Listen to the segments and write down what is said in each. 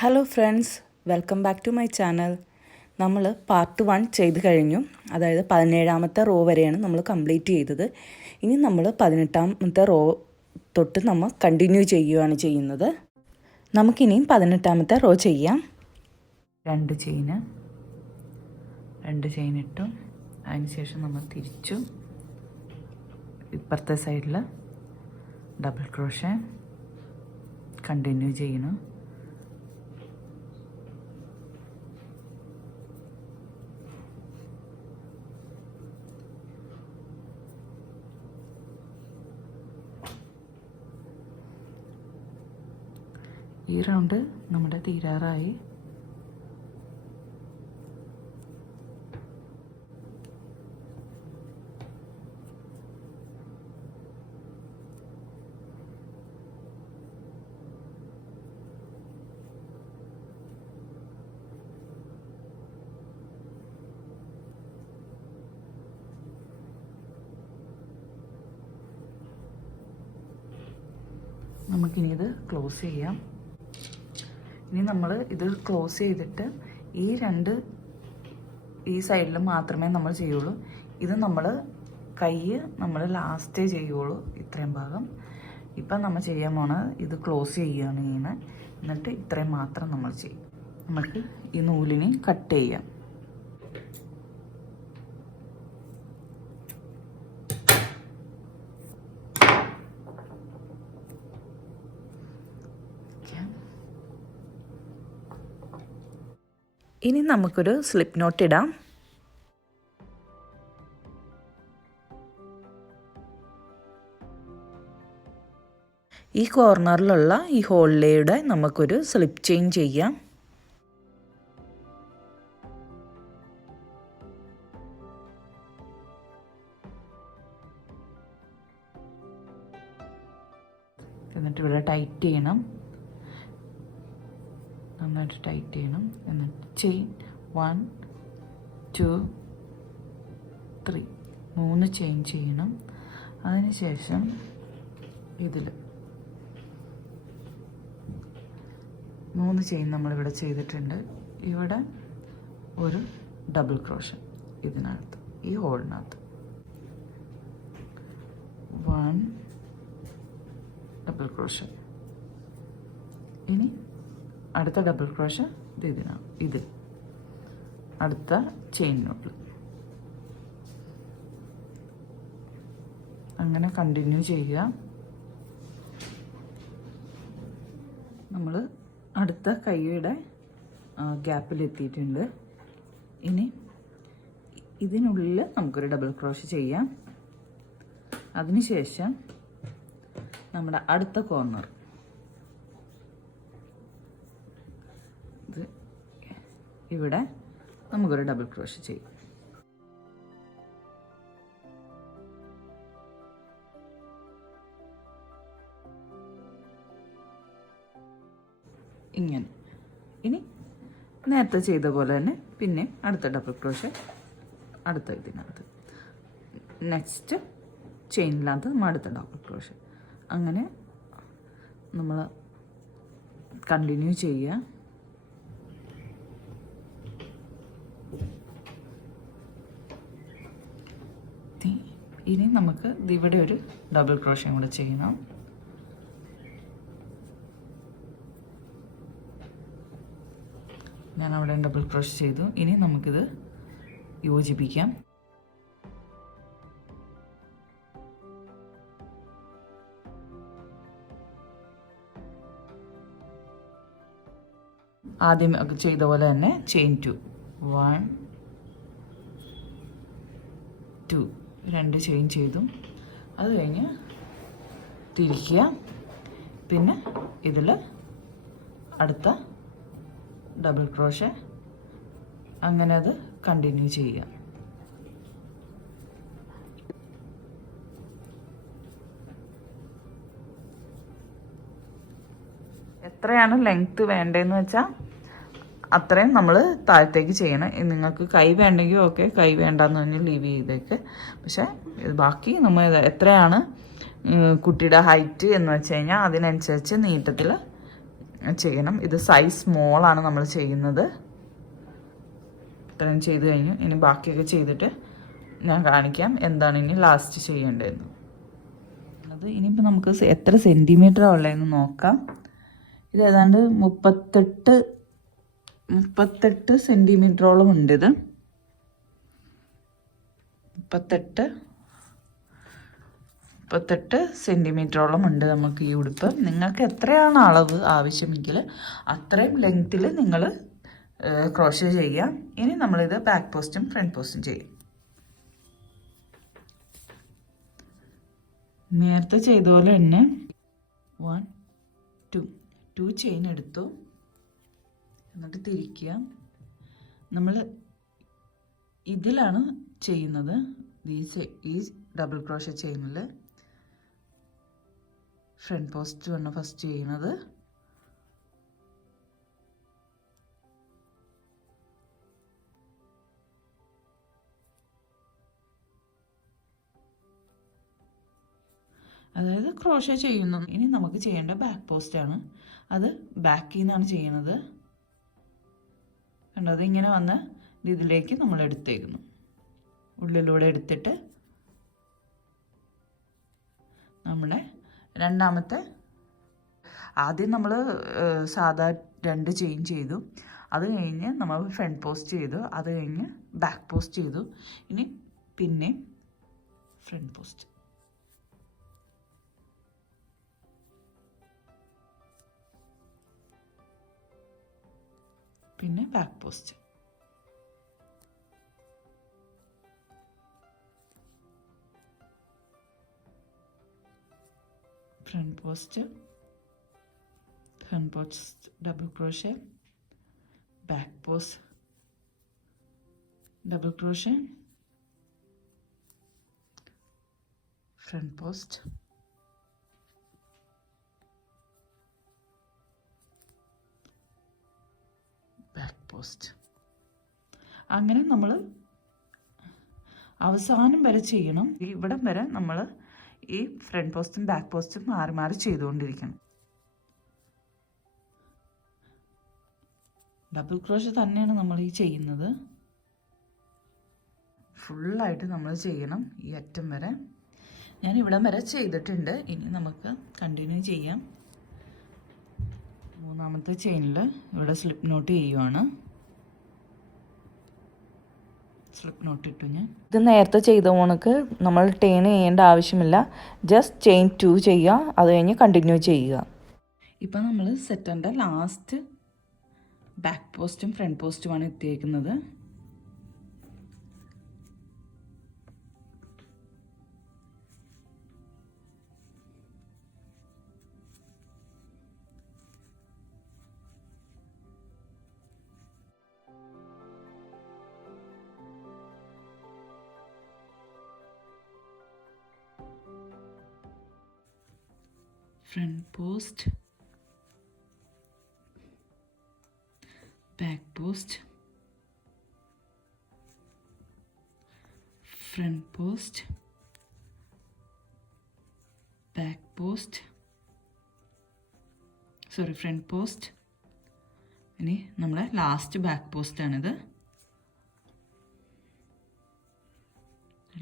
Hello friends, welcome back to my channel. നമ്മൾ part 1 ചെയ്ത് കഴിഞ്ഞു. അതായത് 17ാമത്തെ റോ വരെയാണ് നമ്മൾ കംപ്ലീറ്റ് ചെയ്തത്. ഇനി നമ്മൾ 18ാമത്തെ റോ തൊട്ട് നമ്മൾ കണ്ടിന്യൂ ചെയ്യുകയാണ് ചെയ്യുന്നത്. നമുക്കിനിയും 18ാമത്തെ റോ ചെയ്യാം. 2 ചെയിൻ ഇട്ടു. അതിനുശേഷം നമ്മൾ തിരിച്ചു ഇപ്പുറത്തെ സൈഡിൽ ഡബിൾ ക്രോഷേ കണ്ടിന്യൂ ചെയ്യണം. ഈ റൗണ്ട് നമ്മുടെ തീരാറായി. നമുക്കിനി ഇത് ക്ലോസ് ചെയ്യാം. ഇനി നമ്മൾ ഇത് ക്ലോസ് ചെയ്തിട്ട് ഈ സൈഡിൽ മാത്രമേ നമ്മൾ ചെയ്യുള്ളൂ. ഇത് നമ്മൾ നമ്മൾ ലാസ്റ്റേ ചെയ്യുള്ളൂ, ഇത്രയും ഭാഗം. ഇപ്പം നമ്മൾ ചെയ്യാൻ പോണത് ഇത് ക്ലോസ് ചെയ്യുകയാണ് ഇങ്ങനെ. എന്നിട്ട് ഇത്രയും മാത്രം നമ്മൾ ചെയ്യും. നമുക്ക് ഈ നൂലിനെ കട്ട് ചെയ്യാം. ഇനി നമുക്കൊരു സ്ലിപ്പ് നോട്ട് ഇടാം. ഈ കോർണറിലുള്ള ഈ ഹോളിലൂടെ നമുക്കൊരു സ്ലിപ്പ് ചെയിൻ ചെയ്യാം. എന്നിട്ട് ഇവിടെ ടൈറ്റ് ചെയ്യണം, നന്നായിട്ട് ടൈറ്റ് ചെയ്യണം. എന്നിട്ട് ചെയിൻ 1 2 3 3 ചെയിൻ ചെയ്യണം. അതിനുശേഷം ഇതിൽ 3 ചെയിൻ നമ്മളിവിടെ ചെയ്തിട്ടുണ്ട്. ഇവിടെ ഒരു ഡബിൾ ക്രോഷൻ ഇതിനകത്ത്, ഈ ഹോളിനകത്ത് 1 ഡബിൾ ക്രോഷൻ. ഇനി അടുത്ത ഡബിൾ ക്രോഷൻ ഇതിൽ അടുത്ത ചെയിനിനുള്ളിൽ. അങ്ങനെ കണ്ടിന്യൂ ചെയ്യുക. നമ്മൾ അടുത്ത കൈയുടെ ഗ്യാപ്പിൽ എത്തിയിട്ടുണ്ട്. ഇനി ഇതിനുള്ളിൽ നമുക്കൊരു ഡബിൾ ക്രോഷ് ചെയ്യാം. അതിനുശേഷം നമ്മുടെ അടുത്ത കോർണർ ഇവിടെ നമുക്കൊരു ഡബിൾ ക്രോഷ് ചെയ്യും. ഇങ്ങനെ. ഇനി നേരത്തെ ചെയ്ത പോലെ തന്നെ പിന്നെ അടുത്ത ഡബിൾ ക്രോഷ് അടുത്ത ഇതിനകത്ത്, നെക്സ്റ്റ് ചെയിനിനകത്ത് നമ്മൾ അടുത്ത ഡബിൾ ക്രോഷ്. അങ്ങനെ നമ്മൾ കണ്ടിന്യൂ ചെയ്യുക. ഇനി നമുക്ക് ഇവിടെ ഒരു ഡബിൾ ക്രോഷയും കൂടെ ചെയ്യണം. ഞാൻ അവിടെ ഡബിൾ ക്രോഷ് ചെയ്തു. ഇനി നമുക്കിത് യോജിപ്പിക്കാം. ആദ്യം ചെയ്ത പോലെ തന്നെ ചെയിൻ 2 1 2 2 ചെയിൻ ചെയ്തു. അത് കഴിഞ്ഞ് തിരിക്കുക. പിന്നെ ഇതിൽ അടുത്ത ഡബിൾ ക്രോഷേ, അങ്ങനെ അത് കണ്ടിന്യൂ ചെയ്യുക. എത്രയാണ് ലെങ്ത്ത് വേണ്ടതെന്ന് വെച്ചാൽ അത്രയും നമ്മൾ താഴത്തേക്ക് ചെയ്യണം. നിങ്ങൾക്ക് കൈ വേണ്ടെങ്കിൽ ഓക്കെ, കൈ വേണ്ടെന്ന് പറഞ്ഞാൽ ലീവ് ചെയ്തേക്ക്. പക്ഷേ ബാക്കി നമ്മൾ എത്രയാണ് കുട്ടിയുടെ ഹൈറ്റ് എന്ന് വെച്ച് കഴിഞ്ഞാൽ അതിനനുസരിച്ച് നീട്ടത്തിൽ ചെയ്യണം. ഇത് സൈസ് സ്മോളാണ് നമ്മൾ ചെയ്യുന്നത്. ഇത്രയും ചെയ്ത് കഴിഞ്ഞു. ഇനി ബാക്കിയൊക്കെ ചെയ്തിട്ട് ഞാൻ കാണിക്കാം എന്താണ് ഇനി ലാസ്റ്റ് ചെയ്യേണ്ടതെന്ന്. അത് ഇനിയിപ്പോൾ നമുക്ക് എത്ര സെൻറ്റിമീറ്ററാണ് ഉള്ളതെന്ന് നോക്കാം. ഇത് ഏതാണ്ട് 38 സെൻറ്റിമീറ്ററോളം ഉണ്ട്. ഇത് 38 സെൻറ്റിമീറ്ററോളം ഉണ്ട് നമുക്ക് ഈ ഉടുപ്പ്. നിങ്ങൾക്ക് എത്രയാണ് അളവ് ആവശ്യമെങ്കിൽ അത്രയും ലെങ്ത്തിൽ നിങ്ങൾ ക്രോഷേ ചെയ്യാം. ഇനി നമ്മളിത് ബാക്ക് പോസ്റ്റും ഫ്രണ്ട് പോസ്റ്റും ചെയ്യും. നേരത്തെ ചെയ്ത പോലെ തന്നെ 1 2 ചെയിൻ എടുത്തു. എന്നിട്ട് തിരിക്കുക. നമ്മൾ ഇതിലാണ് ചെയ്യുന്നത്. ഈ ഡബിൾ ക്രോഷേ ചെയിനിൽ ഫ്രണ്ട് പോസ്റ്റ് ആണ് ഫസ്റ്റ് ചെയ്യുന്നത്. അതായത് ക്രോഷേ ചെയ്യുന്നു. ഇനി നമുക്ക് ചെയ്യേണ്ട ബാക്ക് പോസ്റ്റ് ആണ്. അത് ബാക്കിൽ നിന്നാണ് ചെയ്യുന്നത്. കണ്ടത് ഇങ്ങനെ വന്ന് ഇതിലേക്ക് നമ്മൾ എടുത്തേക്കുന്നു. ഉള്ളിലൂടെ എടുത്തിട്ട് നമ്മുടെ രണ്ടാമത്തെ, ആദ്യം നമ്മൾ സാധാ 2 ചെയിൻ ചെയ്തു. അത് കഴിഞ്ഞ് നമ്മൾ ഫ്രണ്ട് പോസ്റ്റ് ചെയ്തു. അത് കഴിഞ്ഞ് ബാക്ക് പോസ്റ്റ് ചെയ്തു. ഇനി പിന്നെ ഫ്രണ്ട് പോസ്റ്റ്, പിന്നെ back post. Front post double crochet, back post double crochet, front post, back post. അങ്ങനെ നമ്മൾ അവസാനം വരെ ചെയ്യണം. ഇവിടം വരെ നമ്മൾ ഈ ഫ്രണ്ട് പോസ്റ്റും ബാക്ക് പോസ്റ്റും മാറി മാറി ചെയ്തുകൊണ്ടിരിക്കണം. ഡബിൾ ക്രോഷേ തന്നെയാണ് നമ്മൾ ഈ ചെയ്യുന്നത്. ഫുള്ളായിട്ട് നമ്മൾ ചെയ്യണം ഈ അറ്റം വരെ. ഞാൻ ഇവിടം വരെ ചെയ്തിട്ടുണ്ട്. ഇനി നമുക്ക് കണ്ടിന്യൂ ചെയ്യാം. മൂന്നാമത്തെ ചെയിനിൽ ഇവിടെ സ്ലിപ്പ് നോട്ട് ചെയ്യുവാണ്. സ്ലിപ്പ് നോട്ട് ഇട്ടു ഞാൻ. ഇത് നേരത്തെ ചെയ്ത കണക്ക് നമ്മൾ ടേൺ ചെയ്യേണ്ട ആവശ്യമില്ല. ജസ്റ്റ് ചെയിൻ 2 ചെയ്യുക. അത് കഴിഞ്ഞ് കണ്ടിന്യൂ ചെയ്യുക. ഇപ്പം നമ്മൾ സെറ്ററിൻ്റെ ലാസ്റ്റ് ബാക്ക് പോസ്റ്റും front പോസ്റ്റുമാണ് എത്തിയേക്കുന്നത്. front post, back post, front post, back post, front post. ഇനി നമ്മുടെ ലാസ്റ്റ് ബാക്ക് പോസ്റ്റ് ആണിത്.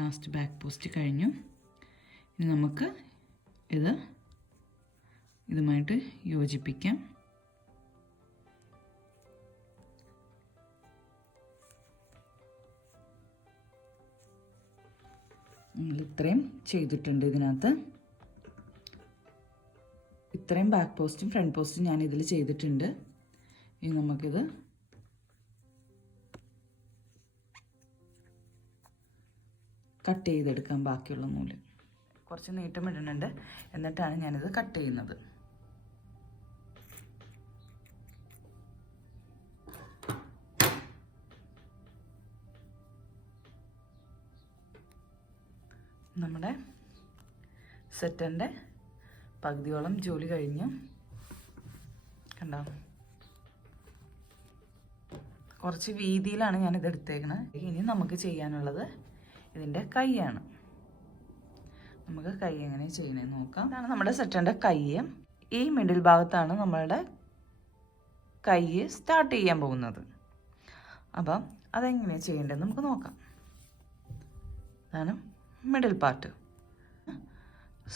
ലാസ്റ്റ് ബാക്ക് പോസ്റ്റ് കഴിഞ്ഞു. ഇനി നമുക്ക് ഇതുമായിട്ട് യോജിപ്പിക്കാം. നമ്മൾ ഇത്രയും ചെയ്തിട്ടുണ്ട്. ഇതിനകത്ത് ഇത്രയും ബാക്ക് പോസ്റ്റും ഫ്രണ്ട് പോസ്റ്റും ഞാൻ ഇതിൽ ചെയ്തിട്ടുണ്ട്. ഇനി നമുക്കിത് കട്ട് ചെയ്തെടുക്കാം. ബാക്കിയുള്ള നൂല് കുറച്ച് നീട്ടം ഇടുന്നുണ്ട്. എന്നിട്ടാണ് ഞാനിത് കട്ട് ചെയ്യുന്നത്. നമ്മുടെ സെറ്റിൻ്റെ പകുതിയോളം ജോലി കഴിഞ്ഞു. കണ്ടോ, കുറച്ച് വീതിയിലാണ് ഞാനിത് എടുത്തേക്കണത്. ഇനി നമുക്ക് ചെയ്യാനുള്ളത് ഇതിൻ്റെ കൈയാണ്. നമുക്ക് കൈ എങ്ങനെ ചെയ്യണമെന്ന് നോക്കാം. ഇതാണ് നമ്മുടെ സെറ്റിൻ്റെ കൈ. ഈ മിഡിൽ ഭാഗത്താണ് നമ്മളുടെ കൈ സ്റ്റാർട്ട് ചെയ്യാൻ പോകുന്നത്. അപ്പം അതെങ്ങനെയാണ് ചെയ്യേണ്ടത് നമുക്ക് നോക്കാം. അതാണ് മിഡിൽ പാർട്ട്.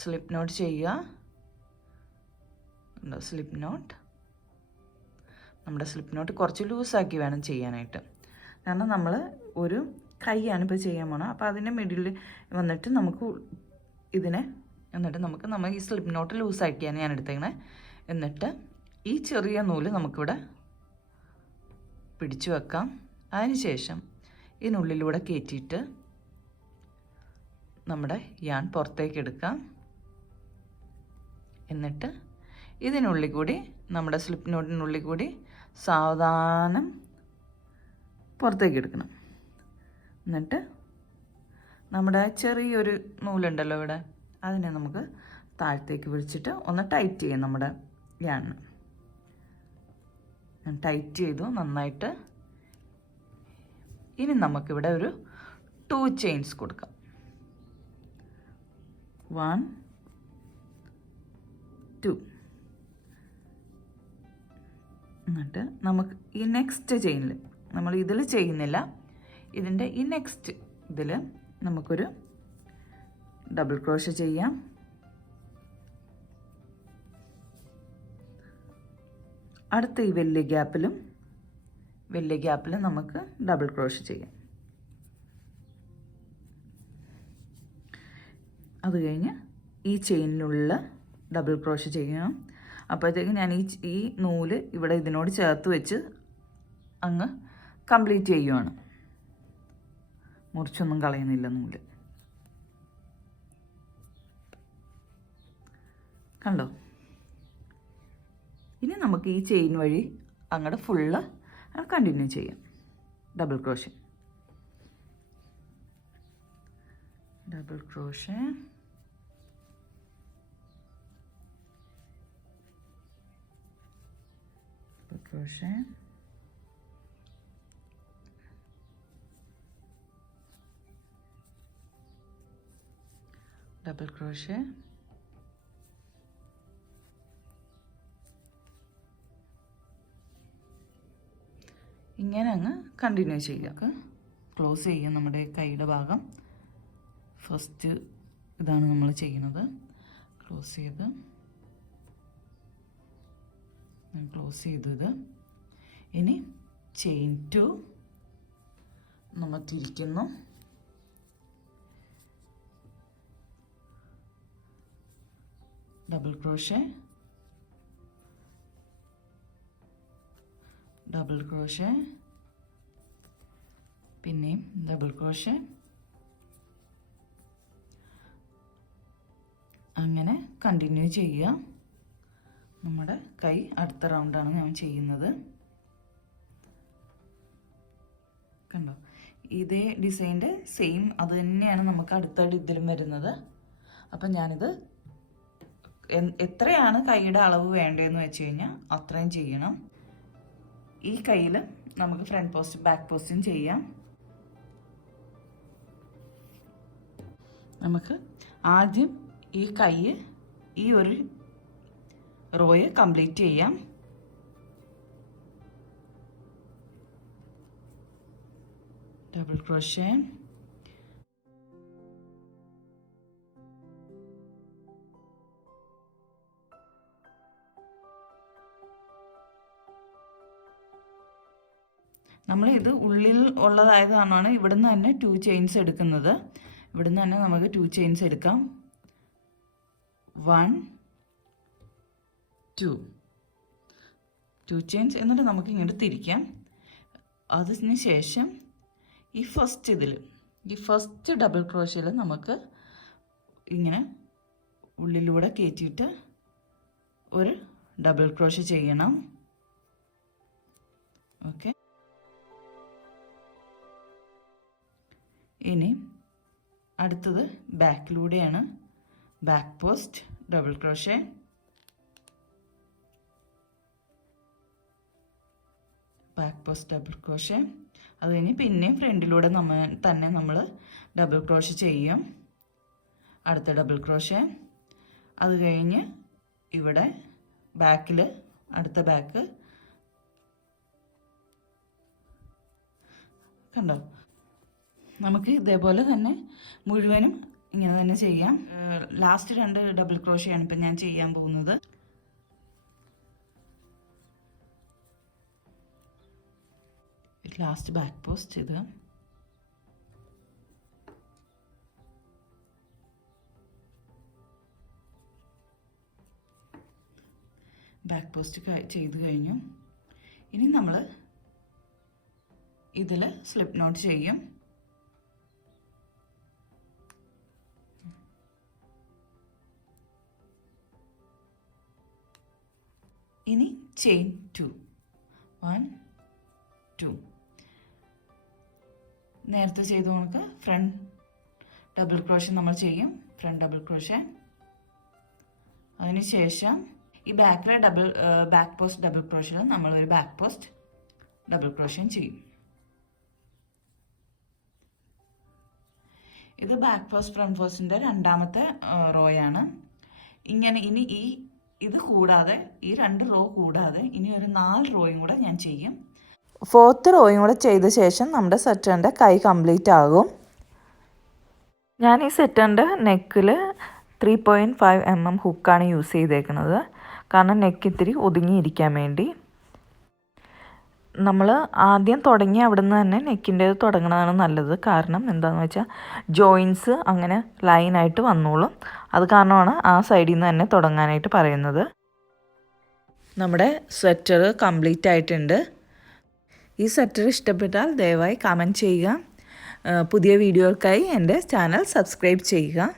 സ്ലിപ്പ് നോട്ട് ചെയ്യുക. സ്ലിപ്പ് നോട്ട്, നമ്മുടെ സ്ലിപ്പ് നോട്ട് കുറച്ച് ലൂസാക്കി വേണം ചെയ്യാനായിട്ട്. കാരണം നമ്മൾ ഒരു കൈയാണ് ഇപ്പോൾ ചെയ്യാൻ പോണത്. അപ്പോൾ അതിൻ്റെ മിഡിൽ വന്നിട്ട് നമുക്ക് ഇതിനെ നമ്മൾ ഈ സ്ലിപ്പ് നോട്ട് ലൂസാക്കിയാണ് ഞാൻ എടുത്തേക്കണേ. എന്നിട്ട് ഈ ചെറിയ നൂല് നമുക്കിവിടെ പിടിച്ചു വെക്കാം. അതിനുശേഷം ഇതിനുള്ളിലൂടെ കയറ്റിയിട്ട് നമ്മുടെ യാൺ പുറത്തേക്ക് എടുക്കാം. എന്നിട്ട് ഇതിനുള്ളിൽ കൂടി, നമ്മുടെ സ്ലിപ്പ് നോട്ടിനുള്ളിൽ കൂടി സാവധാനം പുറത്തേക്ക് എടുക്കണം. എന്നിട്ട് നമ്മുടെ ചെറിയൊരു നൂലുണ്ടല്ലോ ഇവിടെ, അതിനെ നമുക്ക് താഴത്തേക്ക് വിളിച്ചിട്ട് ഒന്ന് ടൈറ്റ് ചെയ്യാം. നമ്മുടെ യാണ് ഞാൻ ടൈറ്റ് ചെയ്തു നന്നായിട്ട്. ഇനി നമുക്കിവിടെ ഒരു 2 ചെയിൻസ് കൊടുക്കാം. 1 2. എന്നിട്ട് നമുക്ക് ഈ നെക്സ്റ്റ് ചെയിനിൽ, നമ്മൾ ഇതിൽ ചെയ്യുന്നില്ല, ഇതിൻ്റെ ഈ നെക്സ്റ്റ് ഇതിൽ നമുക്കൊരു ഡബിൾ ക്രോഷേ ചെയ്യാം. അടുത്ത ഈ വലിയ ഗ്യാപ്പിലും നമുക്ക് ഡബിൾ ക്രോഷേ ചെയ്യാം. അത് കഴിഞ്ഞ് ഈ ചെയിനിലുള്ള ഡബിൾ ക്രോഷേ ചെയ്യണം. അപ്പോഴത്തേക്ക് ഞാൻ ഈ നൂല് ഇവിടെ ഇതിനോട് ചേർത്ത് വെച്ച് അങ്ങ് കംപ്ലീറ്റ് ചെയ്യുവാണ്. മുറിച്ചൊന്നും കളയുന്നില്ല നൂല്. കണ്ടോ? ഇനി നമുക്ക് ഈ ചെയിൻ വഴി അങ്ങോട്ട് ഫുള്ള് കണ്ടിന്യൂ ചെയ്യാം. Double crochet, double crochet, double crochet, double crochet, ഇങ്ങനെ അങ്ങ് കണ്ടിന്യൂ ചെയ്യുക. ക്ലോസ് ചെയ്യാം നമ്മുടെ കൈയുടെ ഭാഗം. ഫസ്റ്റ് ഇതാണ് നമ്മൾ ചെയ്യുന്നത്. ക്ലോസ് ചെയ്ത് ഇത്. ഇനി ചെയിൻ 2 നമ്മൾ തിരിക്കുന്നു. ഡബിൾ ക്രോഷേ, ഡബിൾ ക്രോഷേ, പിന്നെയും ഡബിൾ ക്രോഷേ. അങ്ങനെ കണ്ടിന്യൂ ചെയ്യുക. നമ്മുടെ കൈ അടുത്ത റൗണ്ടാണ് ഞാൻ ചെയ്യുന്നത്. കണ്ടോ? ഇതേ ഡിസൈൻ്റെ സെയിം അത് തന്നെയാണ് നമുക്ക് അടുത്ത ഇതിലും വരുന്നത്. അപ്പം ഞാനിത് എത്രയാണ് കൈയുടെ അളവ് വേണ്ടതെന്ന് വെച്ച് കഴിഞ്ഞാൽ അത്രയും ചെയ്യണം. ഈ കയ്യിൽ നമുക്ക് ഫ്രണ്ട് പോസ്റ്റ് ബാക്ക് പോസ്റ്റും ചെയ്യാം. നമുക്ക് ആദ്യം ഈ കൈ ഈ ഒരു റോയ് കംപ്ലീറ്റ് ചെയ്യാം. ഡബിൾ ക്രോഷേ, നമ്മൾ ഇത് ഉള്ളിൽ ഉള്ളതായതാണ് ഇവിടുന്ന് തന്നെ 2 ചെയിൻസ് എടുക്കുന്നത്. ഇവിടുന്ന് തന്നെ നമുക്ക് 2 ചെയിൻസ് എടുക്കാം. 1 2 ചെയിൻസ്. എന്നിട്ട് നമുക്ക് ഇങ്ങോട്ട് തിരിക്കാം. അതിന് ശേഷം ഈ ഫസ്റ്റ് ഡബിൾ ക്രോഷയിൽ നമുക്ക് ഇങ്ങനെ ഉള്ളിലൂടെ കയറ്റിയിട്ട് ഒരു ഡബിൾ ക്രോഷേ ചെയ്യണം. ഓക്കെ. ഇനി അടുത്തത് ബാക്കിലൂടെയാണ്. Back post double crochet, back post double crochet. അത് കഴിഞ്ഞ് പിന്നെയും ഫ്രണ്ടിലൂടെ നമ്മൾ ഡബിൾ ക്രോഷേ ചെയ്യും. അടുത്ത ഡബിൾ ക്രോഷേ. അത് കഴിഞ്ഞ് ഇവിടെ ബാക്കിൽ അടുത്ത ബാക്ക് കണ്ടോ? നമുക്ക് ഇതേപോലെ തന്നെ മുഴുവനും ഇങ്ങനെ തന്നെ ചെയ്യാം. ലാസ്റ്റ് 2 ഡബിൾ ക്രോഷയാണ് ഇപ്പം ഞാൻ ചെയ്യാൻ പോകുന്നത്. ലാസ്റ്റ് ബാക്ക് പോസ്റ്റ് ചെയ്ത് ബാക്ക് പോസ്റ്റ് ചെയ്ത് കഴിഞ്ഞു. ഇനി നമ്മൾ ഇതിൽ സ്ലിപ്പ് നോട്ട് ചെയ്യും. ഇനി ചെയിൻ 2 1 2 നേരത്തെ ചെയ്ത കണക്ക് ഫ്രണ്ട് ഡബിൾ ക്രോഷേ നമ്മൾ ചെയ്യും. Front double crochet. അതിനുശേഷം ഈ ബാക്കിലെ ബാക്ക് പോസ്റ്റ് ഡബിൾ ക്രോഷയിൽ നമ്മൾ ഒരു ബാക്ക് പോസ്റ്റ് ഡബിൾ ക്രോഷേ ചെയ്യും. ഇത് ബാക്ക് പോസ്റ്റ് ഫ്രണ്ട് പോസ്റ്റിൻ്റെ രണ്ടാമത്തെ റോയാണ്. ഇങ്ങനെ ഇനി ഇത് കൂടാതെ ഈ 2 റോ കൂടാതെ ഇനി ഒരു 4 റോയും കൂടെ ഞാൻ ചെയ്യും. 4th റോയും കൂടെ ചെയ്ത ശേഷം നമ്മുടെ സെറ്ററിൻ്റെ കൈ കംപ്ലീറ്റ് ആകും. ഞാൻ ഈ സെറ്ററിൻ്റെ നെക്കിൽ 3.5 mm ഹുക്കാണ് യൂസ് ചെയ്തേക്കുന്നത്. കാരണം നെക്ക് ഇത്തിരി ഒതുങ്ങിയിരിക്കാൻ വേണ്ടി. നമ്മൾ ആദ്യം തുടങ്ങി അവിടെ നിന്ന് തന്നെ നെക്കിൻ്റേത് തുടങ്ങുന്നതാണ് നല്ലത്. കാരണം എന്താണെന്ന് വെച്ചാൽ ജോയിൻസ് അങ്ങനെ ലൈനായിട്ട് വന്നോളും. അത് കാരണമാണ് ആ സൈഡിൽ നിന്ന് തന്നെ തുടങ്ങാനായിട്ട് പറയുന്നത്. നമ്മുടെ സ്വെറ്റർ കംപ്ലീറ്റ് ആയിട്ടുണ്ട്. ഈ സ്വെറ്റർ ഇഷ്ടപ്പെട്ടാൽ ദയവായി കമൻറ്റ് ചെയ്യുക. പുതിയ വീഡിയോകൾക്കായി എൻ്റെ ചാനൽ സബ്സ്ക്രൈബ് ചെയ്യുക.